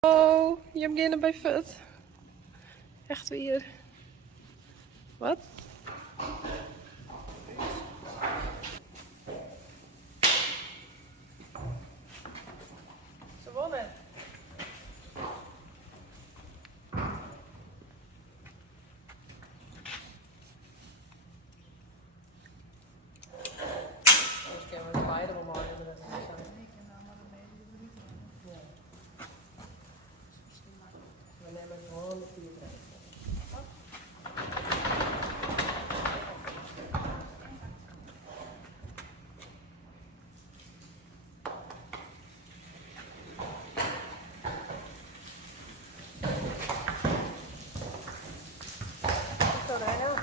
Oh, je hebt beginnen bij Fut. Echt weer. Wat? Ze wonnen. Ik kan wel beide wel mooi hebben. We nemen gewoon de 4 trein. Zo, daar nou.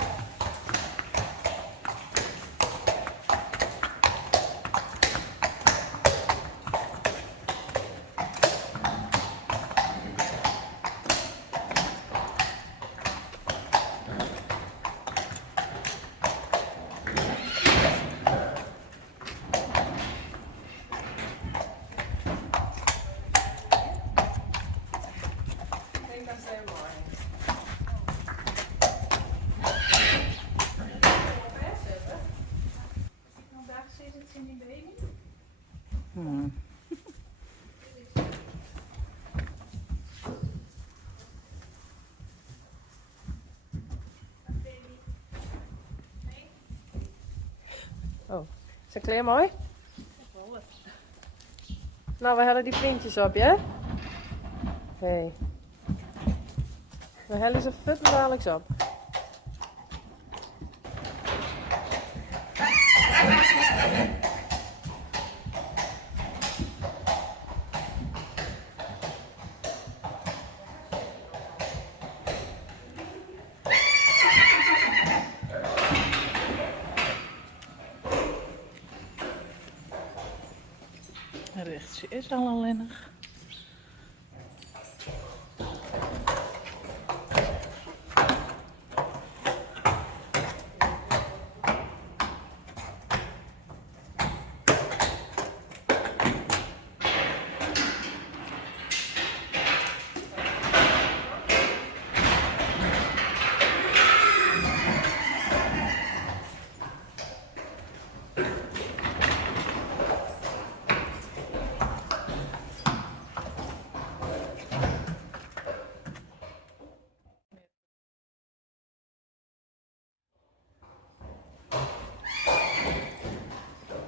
Ik denk dat ze heel mooi. Vandaag zit het in die baby. Oh, is de kleur mooi? Nou, we hebben die vriendjes op, ja? Hey. We hebben ze Fut en Alex op. Rechts is al alleenig.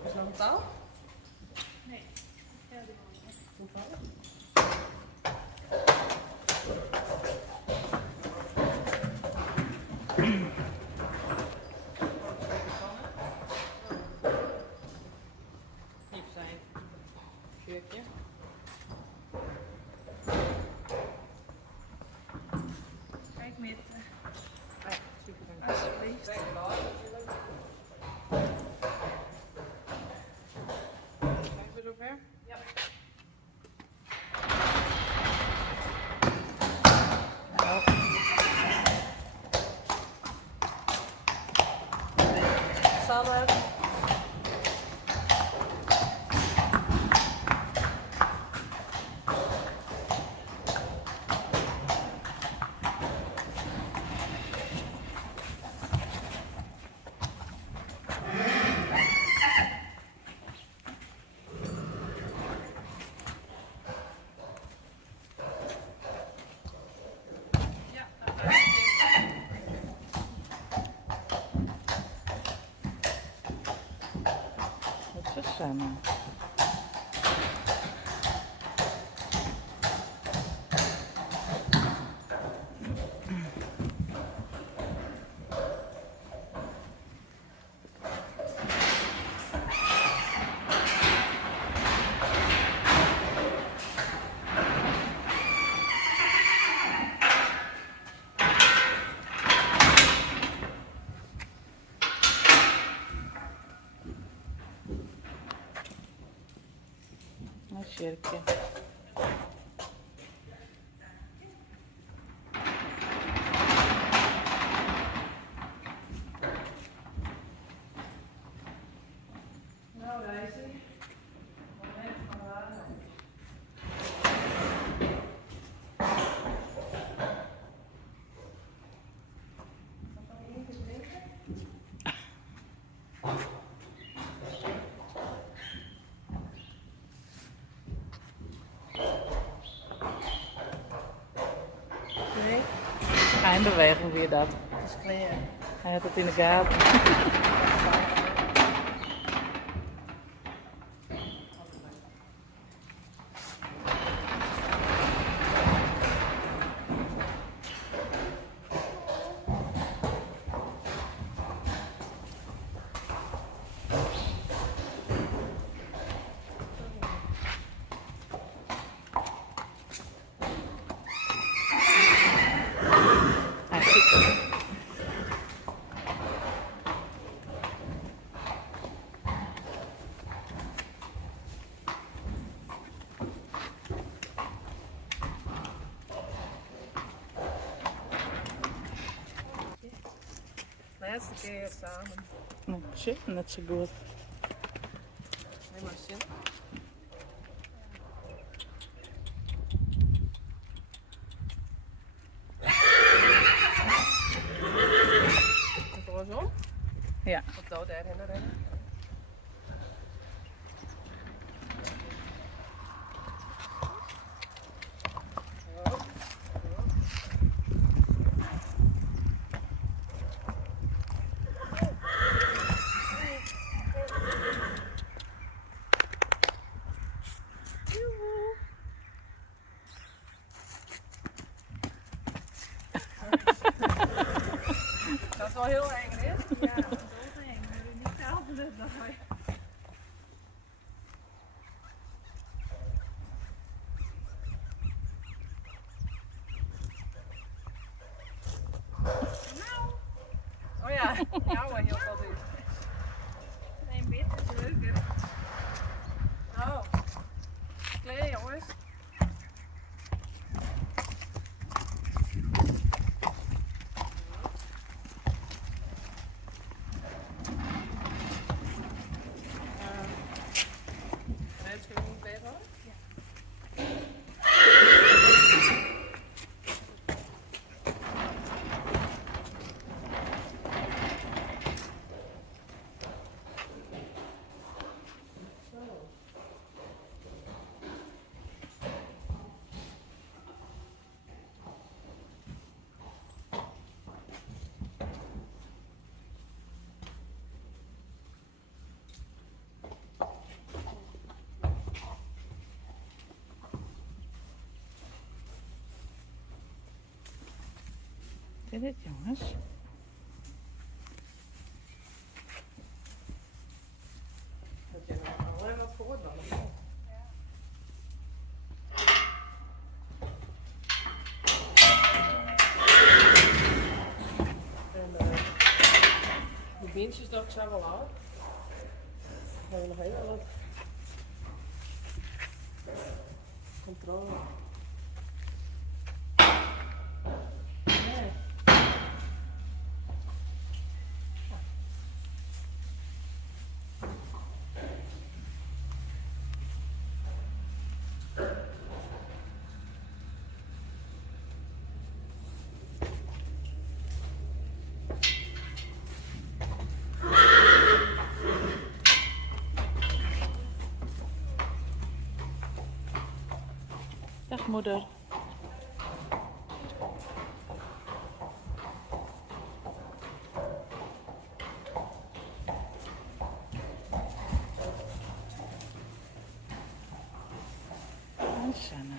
Is nog een touw? Nee. Ja, die Toevallig. Hier zijn shirtje. Kijk met, Ah, super dank. alsjeblieft. Twee bladen natuurlijk. Zijn we zover? Ja. Samen. Ja, dat gaat het. Dat is samen. Een cirkje. Nou, Reisje. Moment, maar waar? schijnbeweging weer dat. Dat is klein. Hij had het in de gaten. Hij zit. Laatste keer samen. Nou, shit, net zo goed. Helemaal zin. Gewoon zo? Ja. Of dat daar rennen. Dat is wel heel eng, hè? Ja, dat is wel eng. Maar niet helpen dat wij. Oh ja, jou wel heel veel doen. Nee, wit is leuker. Oh, klein jongens. Rens, kun je niet beter hoor? Dit jongens. Dat je er alleen wat voor dan. En de beentjes dat zijn wel aan. We hebben nog heel wat controle. Nee. Dag moeder. En Sanne.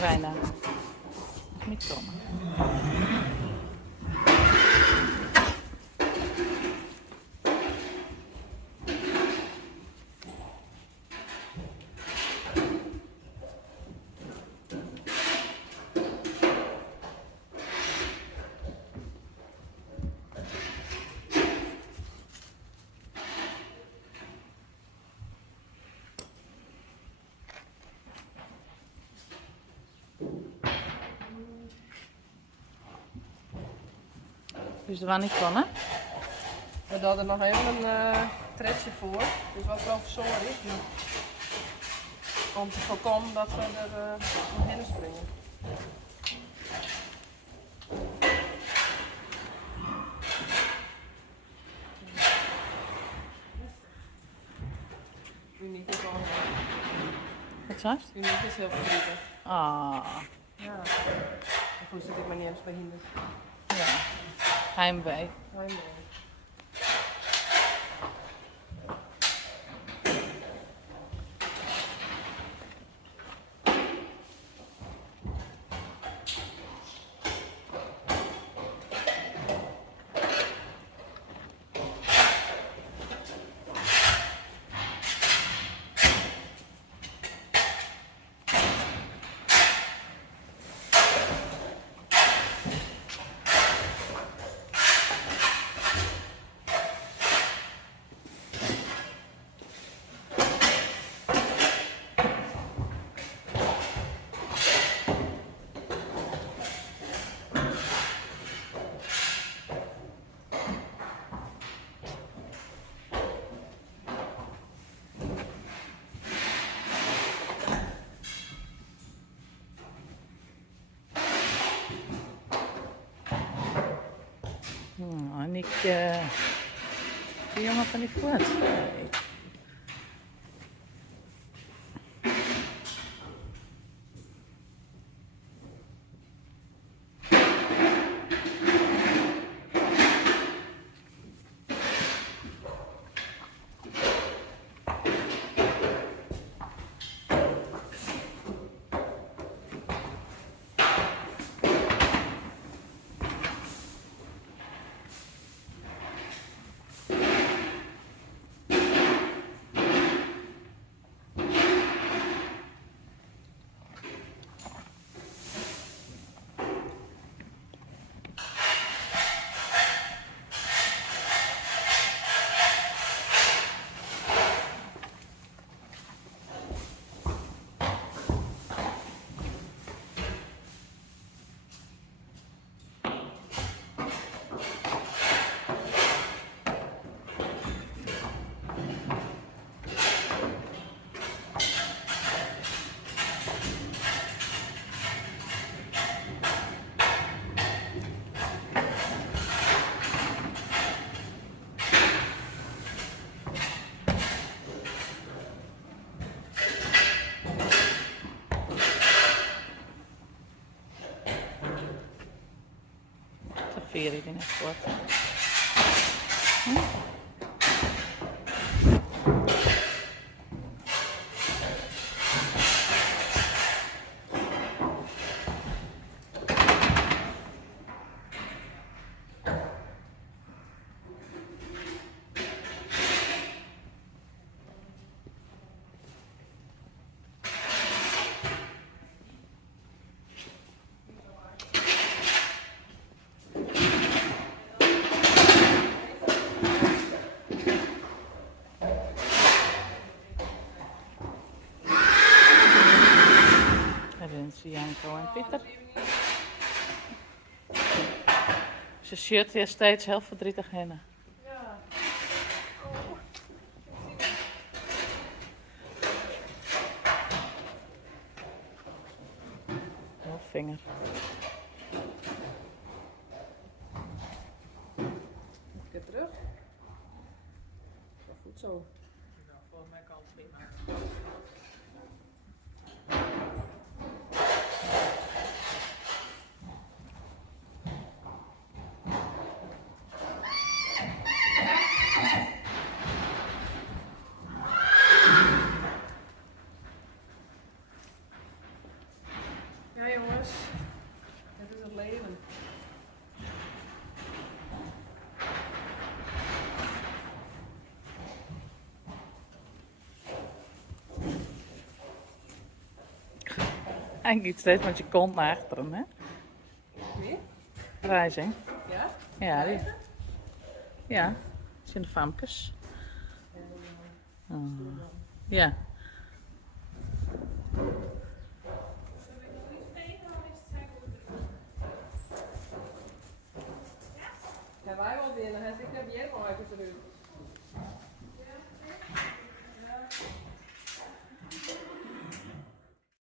Reina. Niet komen. Dus er was niet van, hè? We hadden er nog even een tretje voor. Dus wat wel verzorgd is. Om te voorkomen dat we er omheen springen. Uniek is wel. Wat zei je? Uniek is heel verdrietig. Ah, Ja. Goed zit ik maar niet eens behinderd. ja. Heimwee. Hoi, nee. En ik, die jongen van die voet. Nee. Vier in het sport. Janko en Pieter. Ze shirt hier steeds heel verdrietig heen. Ja. Heel vinger. Ik ga terug. Wel goed zo. Nou, volgens mij kan het prima. leven. Hij giet steeds met je kont naar achteren, hè? Wie? Rijzing. Ja? Ja, die. Ja, dat zijn de famkes. Oh. Ja. Ja, wij wel binnen. Ik heb hier maar even terug.